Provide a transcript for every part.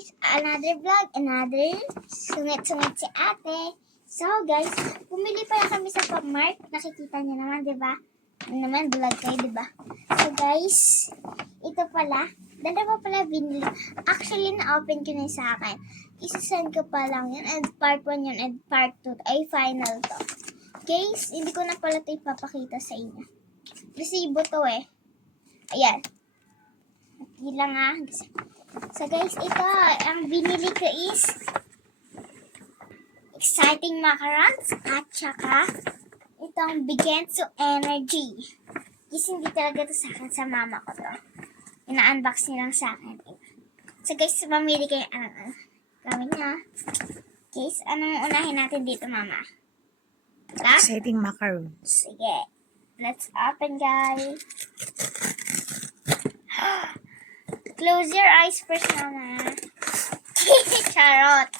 is another vlog, another sungit-sungit si ate. So guys, bumili pala kami sa Pop-Mart. Nakikita niyo naman, di ba? Ano naman, vlog kayo, di ba? So guys, ito pala. Dalawa pala binili. Actually, na-open ko na yun sa akin. Isasend ko pa lang yun. And part 1 yun and part 2 ay final to. Guys, hindi ko na pala ito ipapakita sa inyo. Resibo to eh. Ayan. Hindi lang ah. So guys, ito, ang binili ko is exciting macarons at saka itong Bigenzo Energy. Guys, hindi talaga to sa akin, sa mama ko to. Ina-unbox nilang sa akin. So guys, mamili kayo gawin niya. Guys, anong unahin natin dito, mama? Ha? Exciting macaron. Sige. Let's open, guys. Close your eyes first, mama. Charot.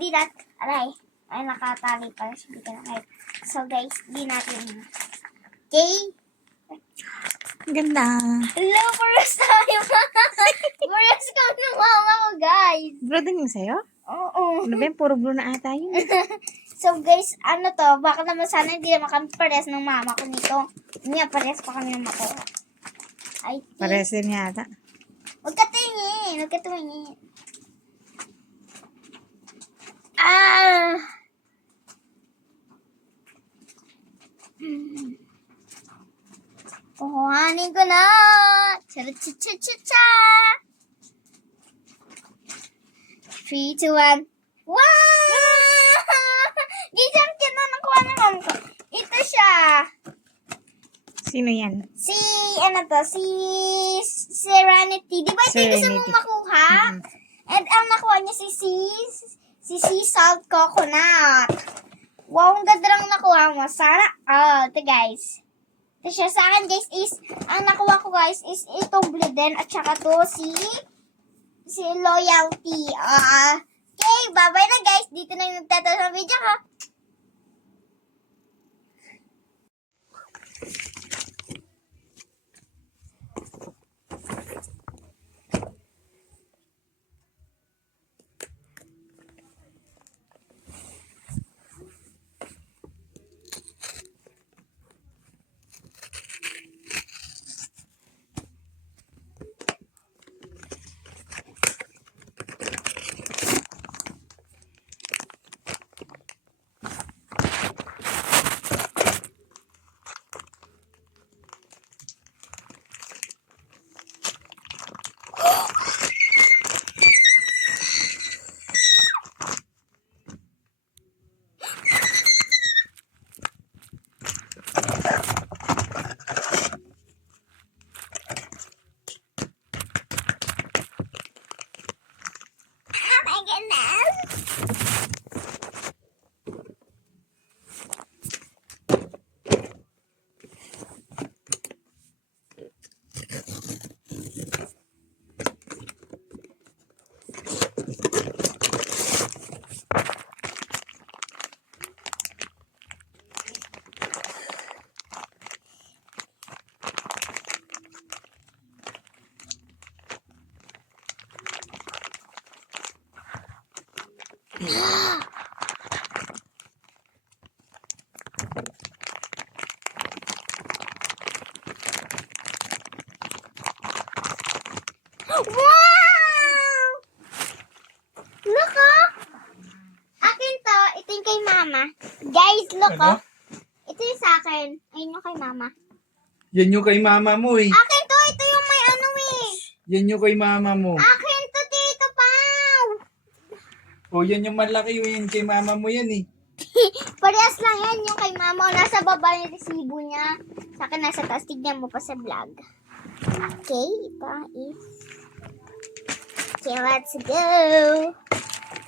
Di natin, aray. Ay, nakatali pala siya. So, guys, di natin. Okay? Ganda. Hello, paras tayo. Paras ka ng mama ko, guys. Blue din yung sa'yo? Oo. Ano ba yun? Puro blue na ata yun. So, guys, ano to? Baka naman sana hindi naman kami pares ng mama ko nito. Hindi nga, pares pa kami ng makuha. I think. Pares din yata. Huwag ka tingin. Huwag ka tumingin. Ah! Kuhanin ko na! Cha-cha-cha-cha-cha! 3, 2, 1. Wow! Gisam ka na nakuha ng mom ko. Ito siya. Sino yan? Si Serenity. Di ba ito yung gusto mong Serenity. makuha? And ang nakuha niya si sea salt coconut. Wow, ang ganda lang nakuha mo. Sana, ito guys. Ito siya sa akin guys is, ang nakuha ko guys is itong blue din at saka to si Loyalty. Okay, bye-bye na guys. Dito na yung nagtatapos ng video ko. Oh my goodness! Wow! Look oh! Akin to. Ito yung kay mama. Guys, look oh. Ito yung sa akin. Ayun yung kay mama. Yan yung kay mama mo eh. Akin to. Ito yung may ano eh. Yan yung kay mama mo. Akin to, Tito Pao. O yan yung malaki yun kay mama mo yan eh. Parehas lang yan yung kay mama. Nasa baba yung resibo niya. Sa akin nasa taas. Tignan mo pa sa vlog. Okay, ito is... Okay, let's go.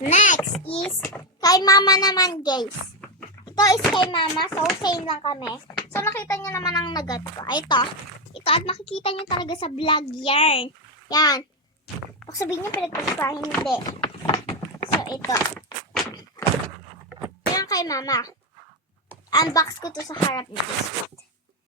Next is kay mama naman, guys. Ito is kay mama. So, same lang kami. So, nakita niyo naman ang nagat ko. Ay, ito. Ito, at makikita niyo talaga sa vlog yan. Yan. Baka sabihin niyo, pinagpagpa, hindi. So, ito. Yan kay mama. Unbox ko to sa harap ni Biscuit.